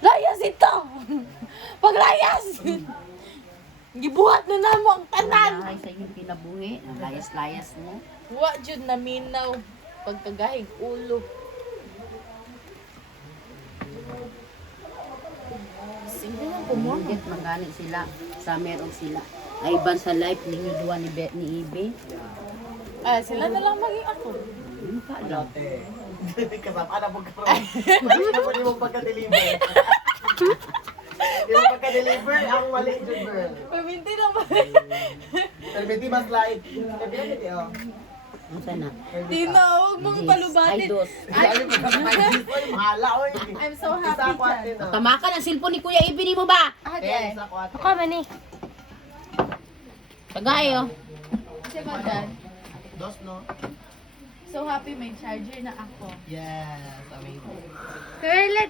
Layas ito! Paglayas! Gibuhat na namo ang tanan! Ay, sa inyong kinabuhi. Ang layas-layas mo. Wa jud naminaw pagkagahig ulo. Sige lang po mo. Get mangani sila. Summer og sila. Ay, ban sa life ninyo duwa ni Ibe. Ah, sila na lang maging ako. Ano ka lang? Kasama na po karoon. Ano po di mo pagka-deliver? Di mo pagka-deliver, ang mali dyan, girl. Paminti lang ba? Pero mas light. Sabi oh. Ano sana? Tino, huwag mong Ay, palubatin. dos. Sabi mo, mahala, oy. I'm so happy dyan. Tamakan ang cellphone ni Kuya Ibe ni mo ba? Ah, Yes, dyan. ako ate. Ako man eh. Tagayo. Kasi ba dyan? Dos, no? So happy may charger na ako. Yes, amazing. Girl,